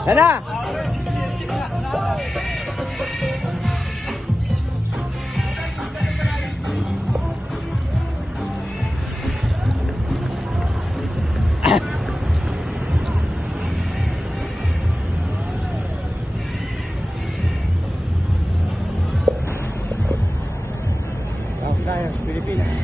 Sana! Pilipinas.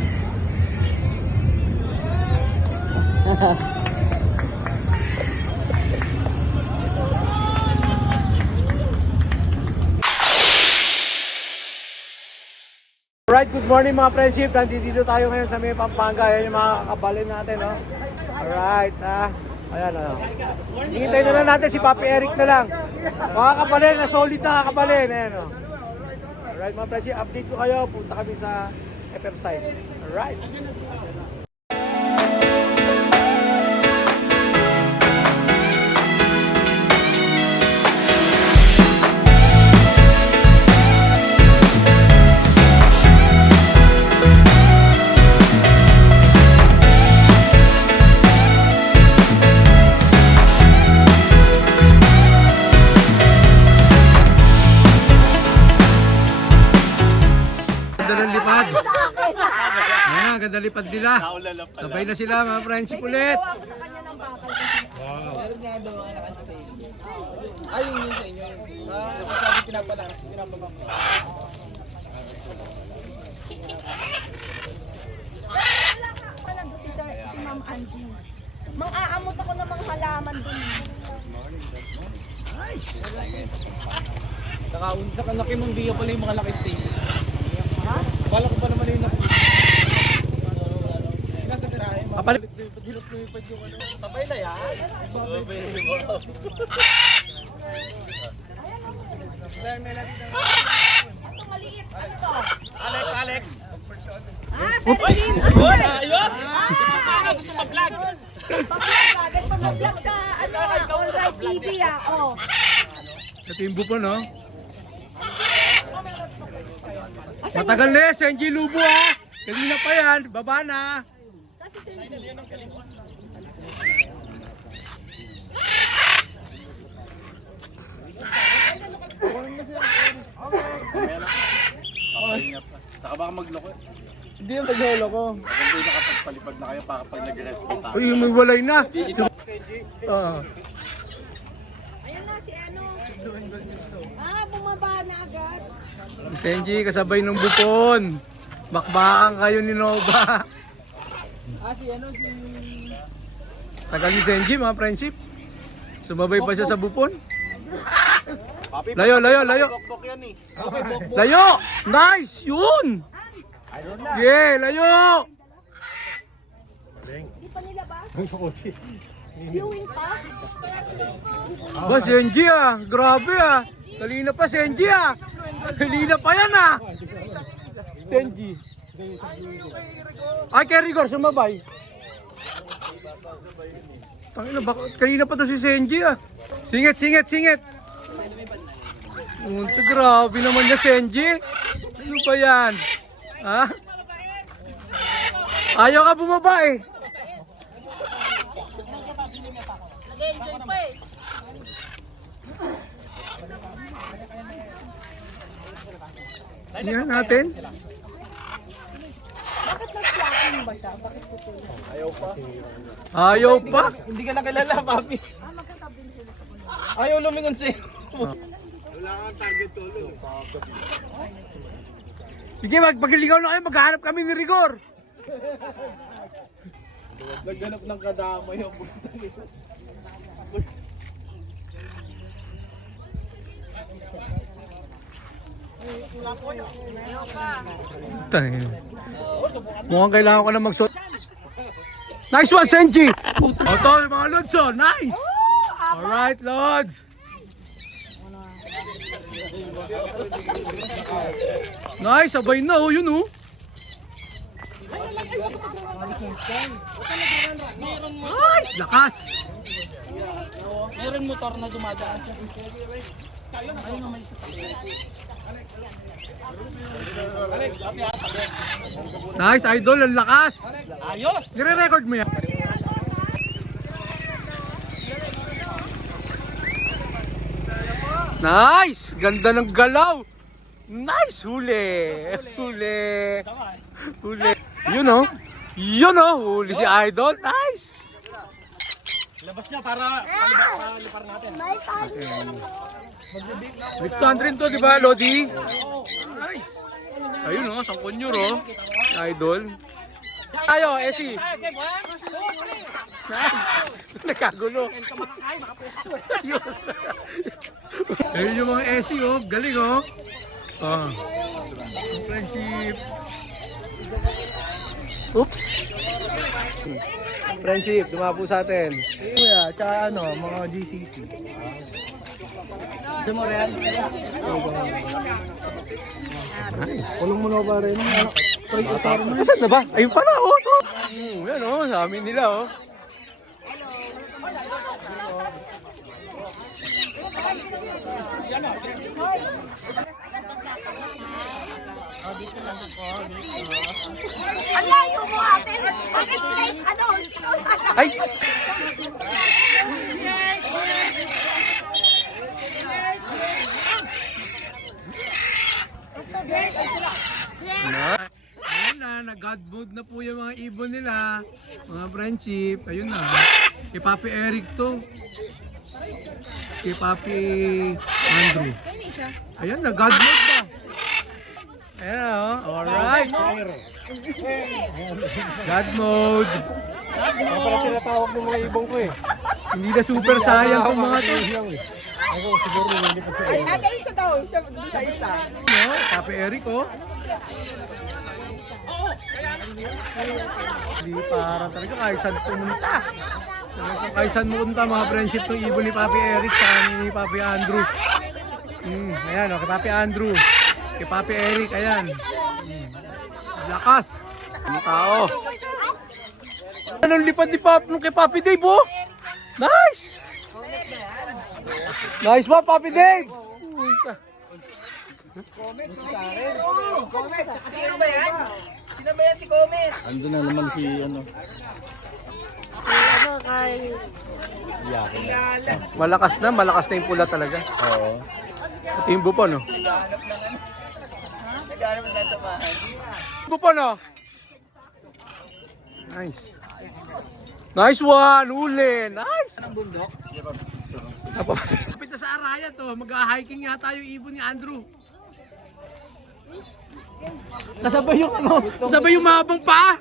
Alright, good morning mga friendship. Nandito tayo ngayon sa may Pampanga. Ayan yung mga kabalin natin, no? Alright, ayan, hingintay na lang natin si Papi Eric na lang. Mga kabalin, na solid na kabalin. Ayan, no? Alright mga friendship, update ko kayo. Punta kami sa FM site. Alright. Ganda lipad nila. Sabay na sila mga friendship ulit. Wow. Ayun yun sa inyo. Sabi pinapalakas, pinapabang. Wala doon si Ma'am Angie. Mang-aamot ako ng mga halaman doon. Nice. Sa kanaki mong biya pala yung mga laki stages. Ha? Bala ko pa naman yung nasa tirahe. Kapalit. Hilot-lipad yung ano. Sabay na yan. Sabay na yan. Ito maliit. Ano to? Alex. Ayos! Gusto mag-vlog. Pag-vlog sa All Right TV oh. Sa timbo po, no? Matagal na yan, Senji Lubo ha. Kanina pa yan, baba na. Saka baka magloko. Hindi yung maglolo ko. Hindi nakapagpalipad na kayo para pag nag-respect tayo. Uy, may walay na. Ayan na si ano. Bumaba na agad. Senji, kasabay ng bupon. Bakbakan kayo ni Nova. Si ano si... Tagal ni Senji, mga friendship. Sumabay pa siya sa bupon. Layo. Bok-bok yan eh. Okay, bok-bok. Layo! Nice! Yun! Yeah, layo! Di pa nila ba? Viewing pa? Ba, Senji ah. Grabe ah. Kalina pa Senji ah. Kalina pa yan ah. Senji. Ay, kay Rigor, sumabay. Tangina, kanina pa to si Senji ah. Singit. Munti, grabe naman niya Senji. Ano ba yan? Ha? Ayaw ka bumaba eh. Nag-enjoy pa eh. Yan natin. Bakit nag-flapping ba siya? Bakit putol? Ayaw pa? Hindi ka nakilala, papi. Ayaw lumingon sa'yo. Wala kang target tulo. Sige, pag-iligaw na kayo, maghahanap kami ni Rigor. Nagganap ng kadama yung buta nito. Mukhang kailangan ko na mag-shot. Nice one, Senji! Ito, mga Lods, oh. Nice! Alright, Lods! Nice, sabay na, oh, yun, oh. Nice, lakas! Meron motor na dumadaan. Nice, idol, ang lakas! Ayos! Nire-record mo yan? Nice! Ganda ng galaw! Nice! Huli! Huli! Huli! Yun oh! Yun oh! Huli si Idol! Nice! Labas niya para palipar natin. Alexandrin to, di ba, Lodi? Nice! Ayun oh, sang kunyur oh. Idol. Ayo, Esi. Nakagulo. Ayun. Ayun yung mga Esi oh, galing oh. Ah. Friendship. Oops. Friendship, dumapo sa atin. Kuya, tsaka ano, mga GCC. Sa mo real? Kulong mo na ba rin? Asan na ba? Ayun pala oh. Yan oh, sa amin nila oh. Ang layo mo ate. Bakit straight? Ano? Ay! Ayun na, nag-God mood na po yung mga ibon nila. Mga friendship, ayun na. Kay Papi Eric to. Kay Papi Andrew. Ayun na, God mood na. Ayan na, oh. Alright. God mode. Kaya pala tinatawag ng mga ibong ko eh. Hindi na super sayang ang mga to. Ako siguro hindi pa siya. Ay, ate isa daw. Siya doon sa isa. No, Papi Eric, oh. Hindi parang talaga kahit saan pumunta. Talagang kahit saan pumunta, mga friendship ng ibon ni Papi Eric sa ni Papi Andrew. Ayan, oh, kay Papi Andrew. Kay Papi Eric, ayan. Lakas. Ang tao. Anong lipad ni Papi nung kay Papi Dave, oh? Nice! Nice one, Papi Dave! Sino ba yan? Sino ba yan si Comet? Ando na naman si ano. Ano kay... Malakas na yung pula talaga. Oo. Timbo pa, no? Timbo pa, no? Nice. Nice one! Uli! Nice! Anong bundok? Kapit na sa Araya to. Mag-hiking yata yung ibon ni Andrew. Kasabay yung ano? Kasabay yung mahabang paa.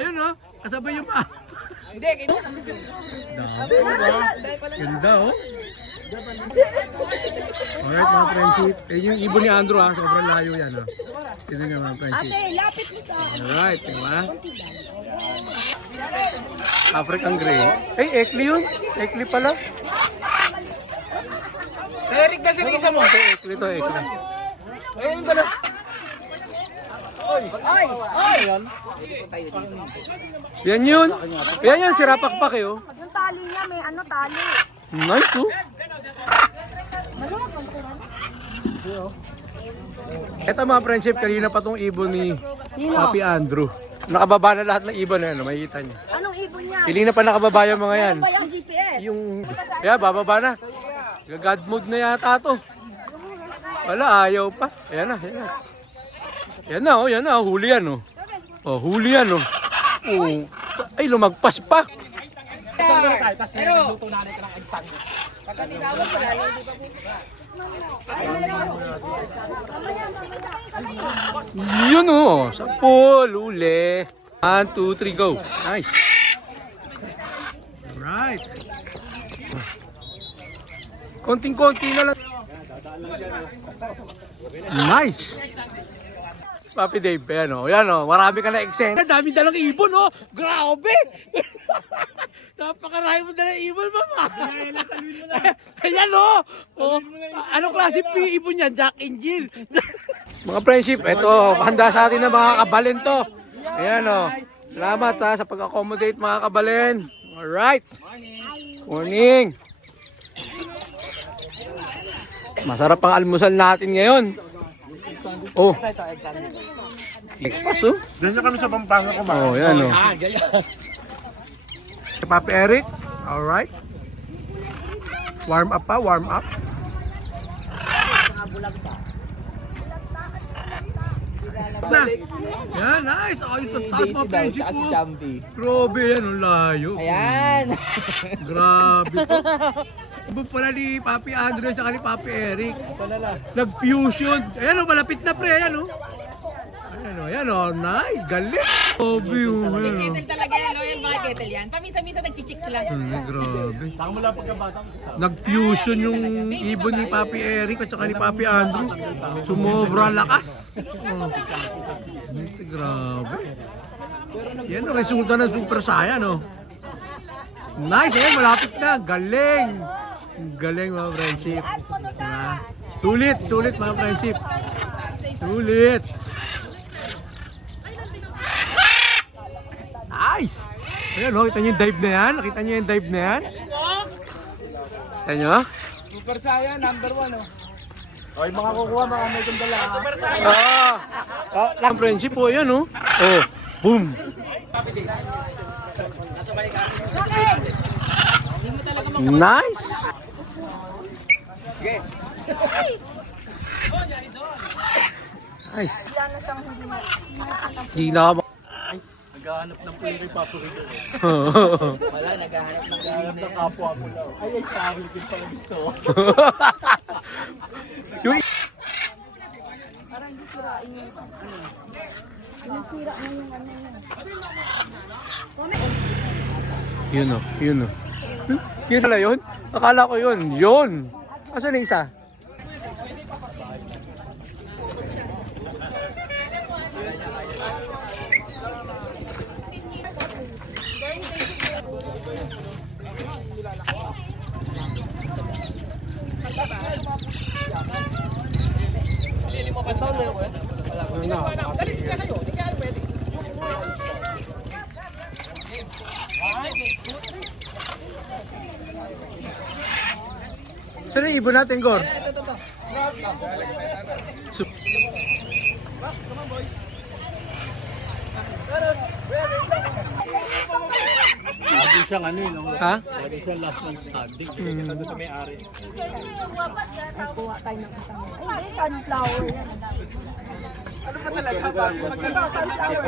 Ayun, no? Kasabay yung paa. Hindi, kito. Ganda, oh. Alright, mga friendship. Eh, yung ibon ni Andrew, ha. Sobrang layo yan, ha. Tignan niya, mga friendship. Ate, lapit mo sa... Alright, diba? African Grey. Eh, Ekli yun. Ekli pala. Eric na sinigisa mo. Ito, Ekli to, Ekli. Ayun ka na. Yan yun. Yan yun, si Rapakpak eh, oh. Yung tali niya, may ano tali. Nice, oh. Maluwag ang kurang. Ito mga friendship, kanina pa tong ibon ni Papi Andrew. Nakababa na lahat ng ibon na yan, makikita niyo. Anong ibon niya? Piling na pa nakababa yung mga yan. Ano ba yung GPS? Yung, yeah, bababa na. God mode na yata to. Wala, ayaw pa. Ayan na, ayan na. Yan na, oh, yan na. Huli yan, oh. Oh, huli yan, oh. Oh. Ay, lumagpas pa. Pero, pagka tinawag pa lalo, hindi pa Yun, oh. Sa pool, huli. 1, 2, 3, go. Nice. Alright. Konting-konti na lang. Nice. Papi Dave, yan o. Yan o, marami ka na eksena. Dami dalang ibon o. Grabe. Napakarami mo dalang ibon, mama. Ayan o. Anong klase ibon yan? Jack and Jill. Mga friendship, eto, handa sa atin na mga kabalin to. Ayan o. Salamat ha sa pag-accommodate mga kabalin. Alright. Morning. Masarap ang almusal natin ngayon. Oh. Expas, oh. Diyan na kami sa Pampanga kumain. Oh, yan, oh. Papi Eric. Alright. Warm up pa, warm up. Na. Yan, nice. Ayos sa taas mga friendship Tsaka si mo. Champi. Grabe yan, ang layo. Ayan! Grabe to. Iba pala ni Papi Andrew at ni Papi Eric. Nag-fusion. Ayan o, malapit na pre. Ayan o. Ayan o. Nice. Galing. Grabe o. Ayan o. Ketel talaga yan, loyal mga ketel yan. Pamisa-misa nagchichicks lang. Grabe. Nag-fusion yung ibon ni Papi Eric at ni Papi Andrew. Sumobra lakas. Oh. Grabe. Yan o, resulta ng Super Saiyan o. Nice, ayan, malapit na. Galing. Galing mga friendship. Diba? Sulit mga friendship. Sulit. Nice. Ayan o, kita nyo yung dive na yan? Nakita nyo yung dive na yan? Kita nyo? Super Saiyan, number 1 oh. Okay, mga kukuha, mga may gandala. Super Saiyan! Ang friendship po, yan o. Oh, boom. Nice. Nice. Wala na siyang hindi na. Hindi na ako. Naghahanap ng play kay Papo Rico. Wala, naghahanap ng Naghahanap ng kapwa mo lang. Ay, sa akin pala gusto. Yung Parang hindi sirain yung Sinasira na yung ano yun. Yun o, yun o. Yun pala yun? Akala ko yun. Yun! Asan na isa? Saan yung ibon natin, Gor? Lagi siyang ano yun. Ha? Lagi siyang last man standing. Kita doon sa may-ari. Kuha tayo ng kasama. Ay, hindi, sunflower yan. Ano ba talaga?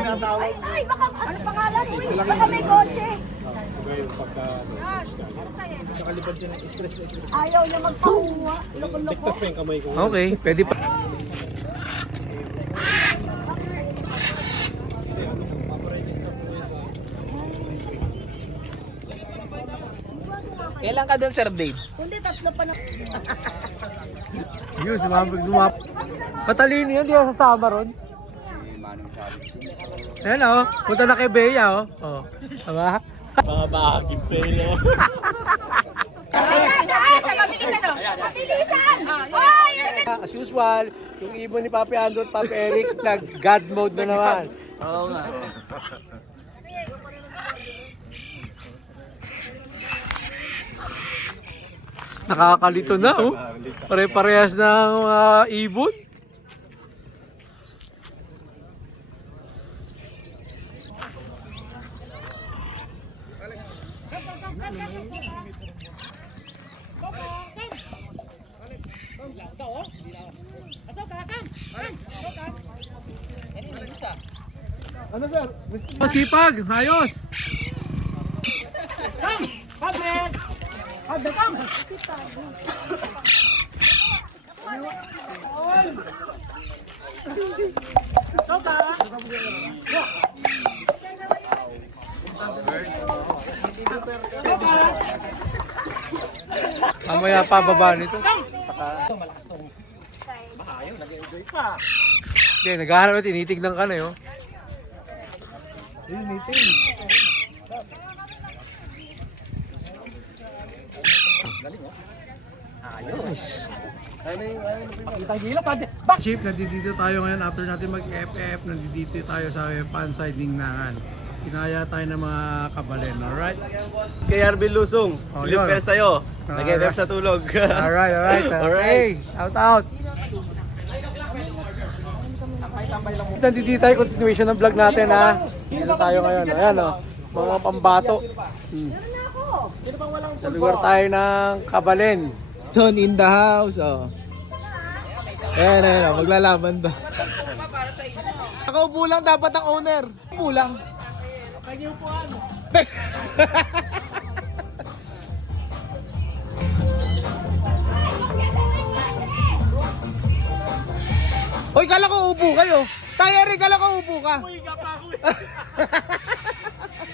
Sunflower. Ay, baka, ano pangalan? Uy, baka may kotse. Ayaw niya magpakuha. Loko-loko. Okay, pwede pa. Kailan ka dun, Sir Dave? Hindi, tatlo pa na. Yun, sumabog. Patalino yan, di ako sasama ron. Ayan o, punta na kay Bea o. Oh. Tama? Mga bahagi pa yun. Mabilisan o! Mabilisan! Ay! As usual, yung ibon ni Papi Ando at Papi Eric, nag-God mode na naman. Oo nga. Nakakalito na oh. Pare-parehas ng ibon. Ano sir? Masipag, ayos. Mamaya pa baba nito. Hindi, naghahanap at tinitignan ka na yun. Chief, nandito tayo ngayon after natin mag-FF, nandito tayo sa Panside Ningnangan. Kinaya tayo ng mga kabalen, alright? Kay Arvin Lusong. Oh, Slipper yun. sa'yo. Alright. Nag-FF sa tulog. Alright. Alright. Hey, out. Nandito tayo, continuation ng vlog natin ha. Dito tayo ngayon, ayan o. Mga pambato. Sa lugar tayo ng kabalen. John in the house. Oh. Ayan, maglalaban to. Nakaupo lang dapat ang owner. Upo lang. Kanya upuan. Hoy, kala ko upo kayo. Tayo rin, kala ko upo ka. Uy, pa ako eh.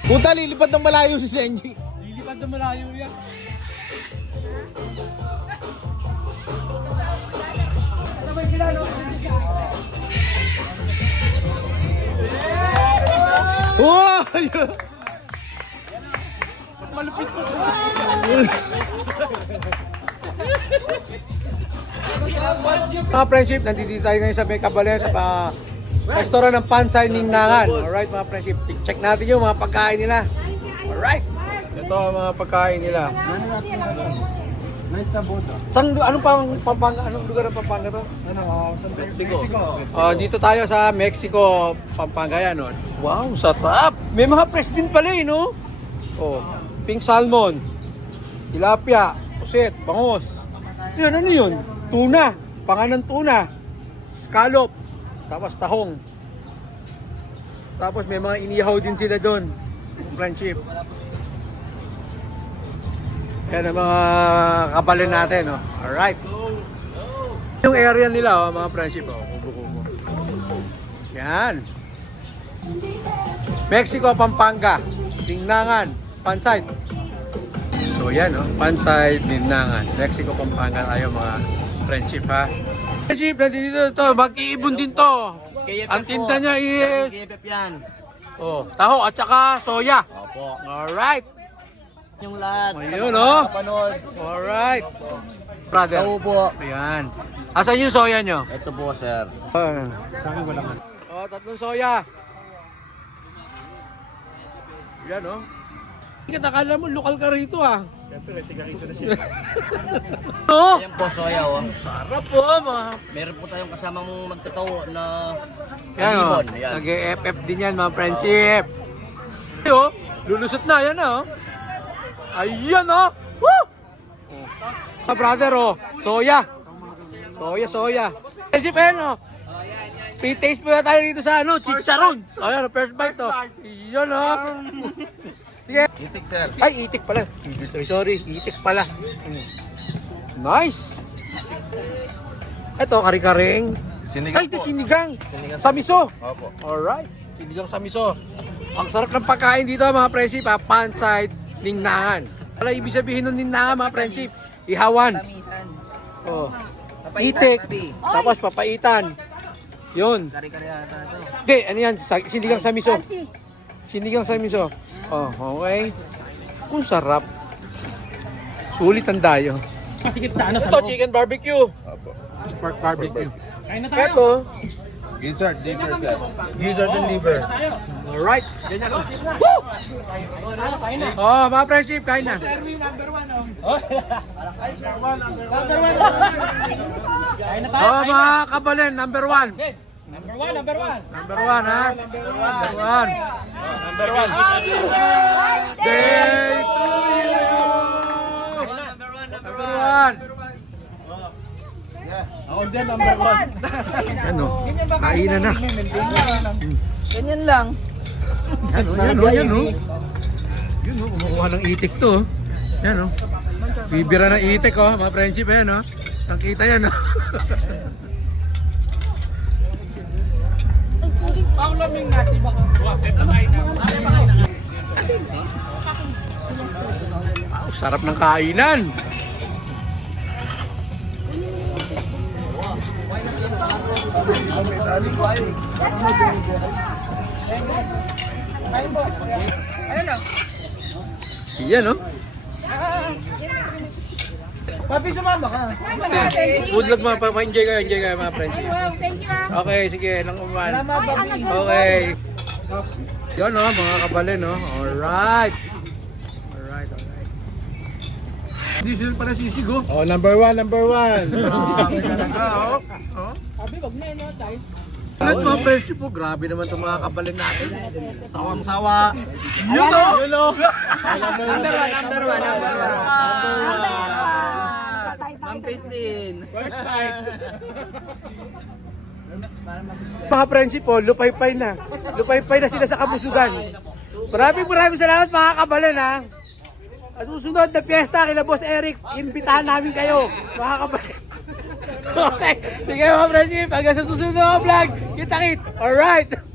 Puta, lilipad ng malayo si Senji. Lilipad na malayo yan. Wow! Mga friendship, nandito tayo ngayon sa May Cabalet sa restaurant ng Pansay Ningnangan. Alright mga friendship, check natin yung mga pagkain nila. Alright, ito ang mga pagkain nila. Anong Pampanga? Anong lugar ng Pampanga to? Mexico. Dito tayo sa Mexico, Pampanga yan. Oh. Wow, sarap! May mga fresh din pala eh, no? Oh, pink salmon, tilapia, puset, bangus. Yan, ano yun? Tuna, panganan tuna, scallop, tapos tahong. Tapos may mga inihaw din sila doon. Friendship. Yan ang mga kabalin natin, oh. Alright. Yung area nila, oh, mga friendship, oh. Kubo-kubo. Yan. Mexico, Pampanga, Ningnangan, Pansay. So yan, oh. Pansay, Ningnangan, Mexico, Pampanga tayo mga friendship, ha. Friendship, nandito to, mag-iibon din to. Ang tinda niya is KFF yan. oh, taho at saka soya. Opo. Alright. Yung lahat. Ayun, oh. Panood. Alright. Brother. Tao po. Ayan. Asan yung soya nyo? Ito po, sir. Sa akin wala. Oh, tatlong soya. Yan, oh. Hindi ka nakala mo, lokal ka rito, ah. Siyempre, tiga rito na siya. Oh, Ayan po, soya, oh. sarap po, mga. Meron po tayong kasamang magtatawo na Yan, oh. ibon. Ayan. Nag-FF din yan, mga friendship. Ay, oh. Lulusot na, yan, oh. Ayan, oh. Woo! Oh. Brother, oh. Soya. Soya. Friendship, ayan, oh. P-taste muna tayo dito sa ano, chicharon. Ayan, first bite to. Yun, oh. Sige. Itik, sir. Ay, itik pala. Sorry, itik pala. Nice. Ito, kari-karing. Sinigang Ay, ito po. sinigang. Sinigang Sa miso. Opo. Alright. Sinigang sa miso. Ang sarap ng pagkain dito, mga friendship, ha. Pansay, Ningnangan. Wala ibig sabihin ng Ningnangan, mga friendship. Ihawan. Tamisan. Oh. Papaitan, Itik. sabi. Tapos papaitan. Yun. Kari-kari ata ito. Hindi, ano yan? Sinigang sa miso. Sinigang sa miso. Oh, okay. Kung sarap. Sulit ang dayo. Masikip sa ano, Ito, chicken barbecue. Pork barbecue. Kain na Ito, Gizzard, liver, sir. Gizzard and liver. alright. Woo! Oh, mga friendship, kain na. Oh, mga kabalen, number one. Number one, ha? Number one. Number one. Day to you. Number one. Ako din, number one. Ano? Kainan na. Ganyan lang. Yan o. Yun o, kumukuha ng itik to. Yan o. Bibira ng itik o, mga friendship yan o. Nakita yan o. Wow, sarap ng kainan. Yan o. Papi, sumama ka. Good luck mga pa-enjoy kayo mga friendship. Thank you, ma'am. Okay, sige, nang uman. Salamat, papi. Okay. Yan o, mga kabalen o. Alright. Diesel pala sisig o. Oh, number one. Grabe talaga o. Sabi, wag na yun o, tayo. Mga friendship po, grabe naman itong mga kabalin natin. Sawang-sawa. Yun o! Yun, oh. Number one. Christine. First fight. Mga friendship po, lupay-pay na. Lupay-pay na sila sa kabusugan. Maraming salamat mga kabalin ha. At susunod na piyesta kila Boss Eric, imbitahan namin kayo mga kabalin. Okay, sige mga friendship, hanggang sa susunod na vlog. Kita-kit. Alright.